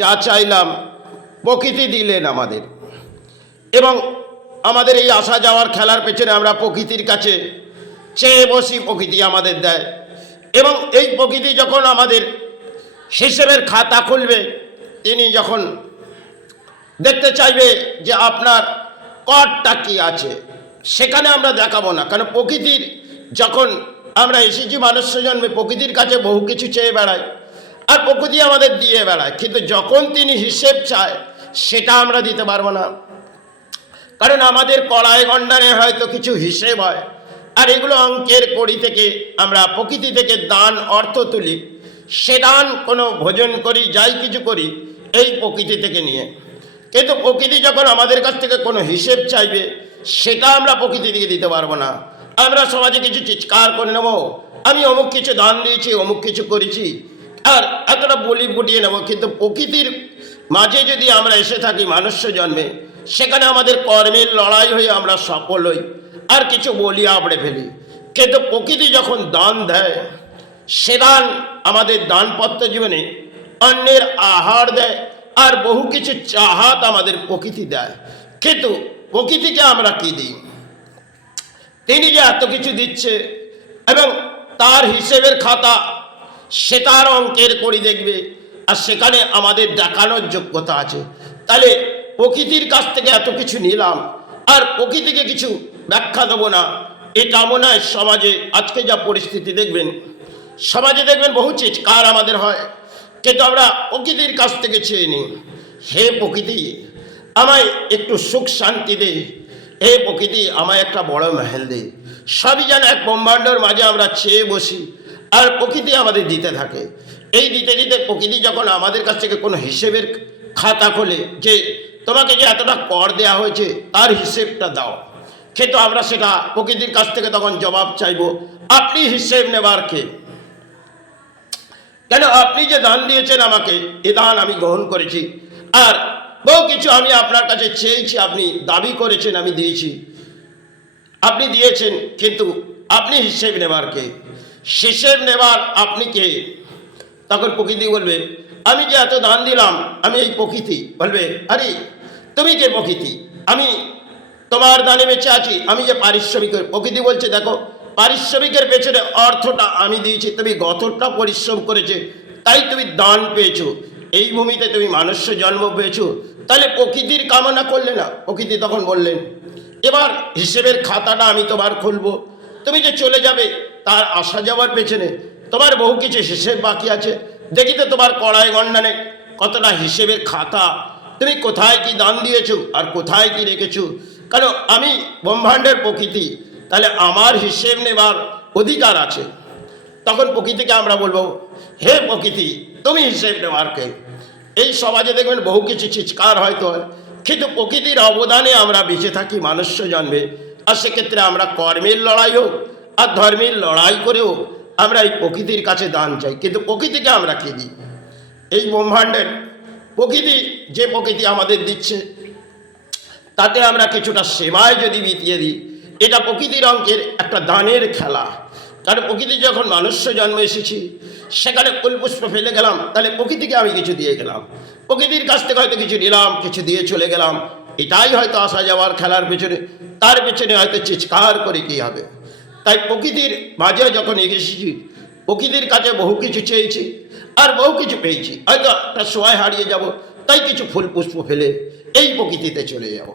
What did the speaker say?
যা চাইলাম প্রকৃতি দিলেন আমাদের, এবং আমাদের এই আসা যাওয়ার খেলার পেছনে আমরা প্রকৃতির কাছে চেয়ে বসি, প্রকৃতি আমাদের দেয়। এবং এই প্রকৃতি যখন আমাদের হিসেবের খাতা খুলবে, তিনি যখন দেখতে চাইবে যে আপনার করটা কি আছে, সেখানে আমরা দেখাবো না। কারণ প্রকৃতির যখন আমরা এসেছি মানুষ জন্মে, প্রকৃতির কাছে বহু কিছু চেয়ে বেড়াই আর প্রকৃতি আমাদের দিয়ে বেড়ায়, কিন্তু যখন তিনি হিসেব চায় সেটা আমরা দিতে পারবো না। কারণ আমাদের কড়াই গণ্ডারে হয়তো কিছু হিসেব হয়, আর এগুলো অঙ্কের কড়ি থেকে আমরা প্রকৃতি থেকে দান অর্থ তুলি। সে দান কোনো ভোজন করি, যাই কিছু করি এই প্রকৃতি থেকে নিয়ে। কিন্তু প্রকৃতি যখন আমাদের কাছ থেকে কোনো হিসেব চাইবে, সেটা আমরা প্রকৃতি থেকে দিতে পারবো না। আমরা সমাজে কিছু চিৎকার করে নেব, আমি অমুক কিছু দান দিয়েছি, অমুক কিছু করেছি, আর এতটা বলি ফুটিয়ে নেব। কিন্তু প্রকৃতির মাঝে যদি আমরা এসে থাকি মানুষ জন্মে, সেখানে আমাদের কর্মের লড়াই হয়ে আমরা সফল হই আর কিছু বলি আবড়ে ফেলি। কিন্তু প্রকৃতি যখন দান দেয়, সে দান আমাদের দানপত্র জীবনে অন্যের আহার দেয় আর বহু কিছু চাহাত আমাদের প্রকৃতি দেয়। কিন্তু প্রকৃতিকে আমরা কি দিই? তিনি যে এত কিছু দিচ্ছে এবং তার হিসেবের খাতা, সে তার অঙ্কের করি দেখবে, আর সেখানে আমাদের দেখানোর যোগ্যতা আছে। তাহলে প্রকৃতির কাছ থেকে এত কিছু নিলাম আর প্রকৃতিকে কিছু ব্যাখ্যা দেবো না, এটা মনে হয় সমাজে আজকে যা পরিস্থিতি দেখবেন, সমাজে দেখবেন বহু চিৎকার আমাদের হয়, কিন্তু আমরা প্রকৃতির কাছ থেকে চেয়ে নিই, হে প্রকৃতি আমায় একটু সুখ শান্তি দে, হে প্রকৃতি আমায় একটা বড় মহল দে। সবই যেন এক ব্রহ্মাণ্ডের মাঝে আমরা চেয়ে বসি আর প্রকৃতি আমাদের দিতে থাকে। এই দিতে দিতে প্রকৃতি যখন আমাদের কাছ থেকে কোনো হিসেবের খাতা খোলে যে তোমাকে যে এতটা কর দেওয়া হয়েছে তার হিসেবটা দাও, কিন্তু আমরা সেটা প্রকৃতির কাছ থেকে তখন জবাব চাইব, আপনি হিসেব নেবার কে? কেন আপনি যে দান দিয়েছেন আমাকে, এ দান আমি গ্রহণ করেছি, আর বহু কিছু আমি আপনার কাছে চেয়েছি, আপনি দাবি করেছেন আমি দিয়েছি, আপনি দিয়েছেন, কিন্তু আপনি হিসেব নেবার কে? হিসেব নেবার আপনি কে? তখন প্রকৃতি বলবে, আমি যে এত দান দিলাম, আমি এই প্রকৃতি। বলবে, আরে তুমি কে প্রকৃতি? আমি তোমার দানে বেঁচে আছি, আমি যে পারিশ্রমিক। প্রকৃতি বলছে, দেখো পারিশ্রমিকের পেছনে অর্থটা আমি দিয়েছি, তুমি গতটা পরিশ্রম করেছে তাই তুমি দান পেয়েছো, এই ভূমিতে তুমি মানুষ জন্ম পেয়েছো, তাহলে প্রকৃতির কামনা করলে না? প্রকৃতি তখন বললেন, এবার হিসেবের খাতাটা আমি তোমার খুলবো, তুমি যে চলে যাবে তার আসা যাওয়ার পেছনে তোমার বহু কিছু হিসেব বাকি আছে। দেখি তো তোমার কড়াই গণ্ডানে কতটা হিসেবের খাতা, তুমি কোথায় কি দান দিয়েছো আর কোথায় কি রেখেছো। কারণ আমি ব্রহ্মাণ্ডের প্রকৃতি, তাহলে আমার হিসেব নেবার অধিকার আছে। তখন প্রকৃতিকে আমরা বলবো, হে প্রকৃতি তুমি হিসেব নেবার কে? এই সমাজে দেখবেন বহু কিছু চিৎকার হয়তো হয়, কিন্তু প্রকৃতির অবদানে আমরা বেঁচে থাকি মানুষ জন্মে। আর সেক্ষেত্রে আমরা কর্মের লড়াই হোক আর ধর্মের লড়াই করেও আমরা এই প্রকৃতির কাছে দান চাই। কিন্তু প্রকৃতিকে আমরা কী দিই? এই ব্রহ্মাণ্ডের প্রকৃতি, যে প্রকৃতি আমাদের দিচ্ছে, তাতে আমরা কিছুটা সেবায় যদি বিতিয়ে দিই, এটা প্রকৃতির অঙ্কের একটা দানের খেলা। কারণ প্রকৃতি যখন মানুষ জন্ম এসেছি, সেখানে ফুলপুষ্প ফেলে গেলাম, তাহলে প্রকৃতিকে আমি কিছু দিয়ে গেলাম, প্রকৃতির কাছ থেকে হয়তো কিছু নিলাম, কিছু দিয়ে চলে গেলাম। এটাই হয়তো আসা যাওয়ার খেলার পেছনে, তার পেছনে হয়তো চিৎকার করে কী হবে। তাই প্রকৃতির মাঝে যখন এসেছি, প্রকৃতির কাছে বহু কিছু চেয়েছি আর বহু কিছু পেয়েছি, হয়তো একটা সময় হারিয়ে যাব, তাই কিছু ফুল পুষ্প ফেলে এই প্রকৃতিতে চলে যাব।